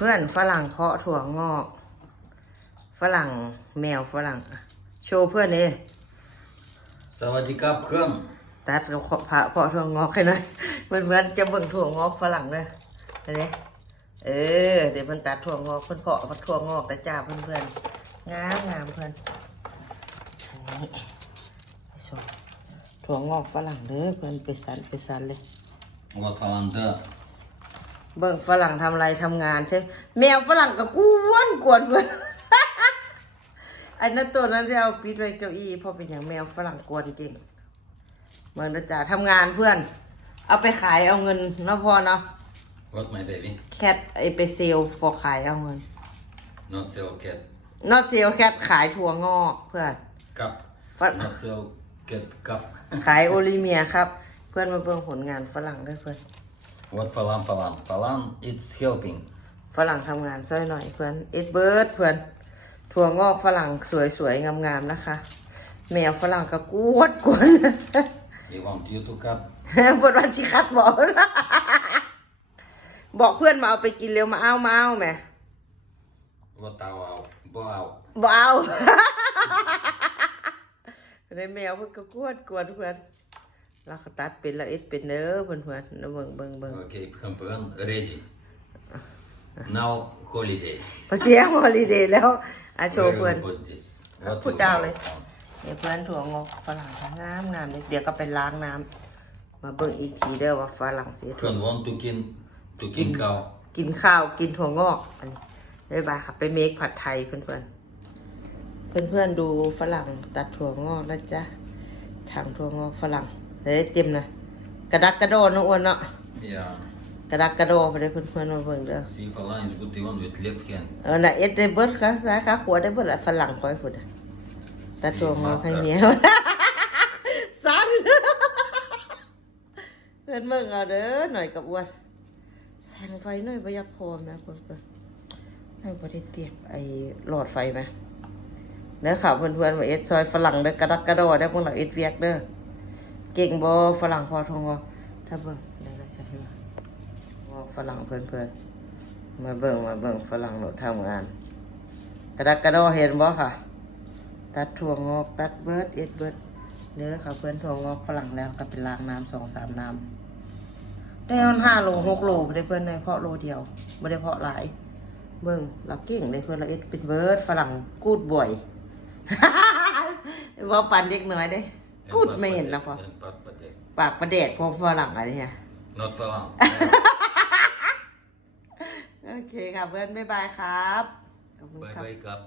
เพื่อนฝรั่งเพาะถั่วงอก ฝรั่งแมวฝรั่งอะโชว์เพื่อนนี่สวัสดีครับเพื่อนตัดกับพระเพาะถั่วงอกให้หน่อยเพื่อนเพื่อนๆจะเบิ่งถั่วงอกฝรั่งเลยเห็นไหมเออเดี๋ยวเพื่อนตัดถั่วงอกเพื่อนเพาะถั่วงอกนะจ้าเพื่อนเพื่อนๆงามงามเพื่อนอันนี้ไปชมถั่วงอกฝรั่งเด้อเพื่อนไปสันไปสันเลยวัดพลังเดอร์ เบิ่งฝรั่งทำอะไรทำงานใช่ แมวฝรั่งก็กวนกวนเพื่อนไอ้นั่นตัวนั้นที่เอาปิดไว้เก้าอี้เพราะเป็นอย่างแมวฝรั่งกวนจริงเหมือนจะจ่าทำงานเพื่อน เอาไปขายเอาเงินเนาะพอเนาะ What my baby แคทไอไปเซลฟอขายเอาเงิน not sell cat นอตเซลแคทขายถั่วงอกเพื่อน cup ฝรั่ง not sell cat cup ขายโอลิเมียครับ เพื่อนมาเบิ่งผลงานฝรั่งด้วยเพื่อน What falan falan falan it's helping ฝรั่งทำงานซ้อยหน่อยเพื่อนเอ็ดเบิร์ดเพื่อนถั่วงอกฝรั่งสวยๆงามๆนะคะ แมวฝรั่งก็กวดกวน you want you to cup บทวันสิคัดบอกนะบอกเพื่อนมาเอาไปกินเร็วมาเอามาเอาแหม่ what เอาเอาบ่เอาบอกเอาในแมวเพื่อนก็กวดกวนเพื่อน เราก็ตัดเป็นละเอ็ดเป็นเด้อเพื่อนเพื่อนๆนะเบิ่งเบิ่งเบิ่ง okay เพื่อนเพื่อน ready now holiday พอเชียร์ฮอลิเดย์แล้วอาโชว์ Where เพื่อน you put this What Put you down put เลย on? เดี๋ยวเพื่อนถั่วงอกฝรั่งงามงามเลยเดี๋ยวก็ไปล้างน้ำมาเบิ่งอีกทีเด้อว่าฝรั่งเสียเพื่อน want to กิน to กินข้าวกินข้าวกินถั่วงอกอันนี้บ๊ายบายค่ะไปเมคผัดไทยเพื่อนเพื่อนเพื่อนเพื่อนๆดูฝรั่งตัดถั่วงอกนะจ๊ะทางถั่วงอกฝรั่ง เฮ้ยเต็มนะกระดักกระโดดนะอ้วนเนาะ yeah กระดักกระโดดไปเลยเพื่อนเพื่อนๆมาเบิ่งเด้อ see falan is good one with left hand เออน่ะเอ็ดได้เบิดค่ะสาขาขัวได้เบิดละฝรั่งก้อยพุ่นน่ะตัดถั่วงอกให้เมียสั่นเพื่อนเบิ่งเอาเด้อหน่อยกับอ้วนแสงไฟหน่อยบ่อยากพอแม่เพิ่นเพิ่นให้บ่ได้เสียบไอ้หลอดไฟไหมเด้อค่ะเพื่อนๆว่าเอ็ดซอยฝรั่งเด้อกระดักกระโดดได้อพวกเราเอ็ดเวียกเด้อ เก่งบ่ฝรั่งพอทองบ่ถ้าเบิ่งได้ก็ใช่ไหมงอฝรั่งเพื่อนๆมาเบิ่งมาเบิ่งฝรั่งหนดทำงาน กระดักกระโดเห็นบ่ค่ะ ตัดถั่วงอกตัดเบิร์ดเอ็ดเบิร์ดเนื้อค่ะเพื่อนถั่วงอกฝรั่งแล้วก็เป็นล้างน้ำสองสามน้ำได้มันห้าโลหกโลไม่ได้เพื่อนเลยเพาะโลเดียวไม่ได้เพาะหลายเบิ่งเราเก่งเลยเพื่อนเราเอ็ดเป็นเบิร์ดฝรั่งกูดบ่อยว่าปันเด็กน้อยเด้ กูดไม่เห็นแล้วพอ And pat patek. ปากประเดดพวกฝรั่งอะไรเนี่ย not falan โอเคค่ะเพื่อนบ๊ายบายครับ ขอบคุณ bye ครับ bye cup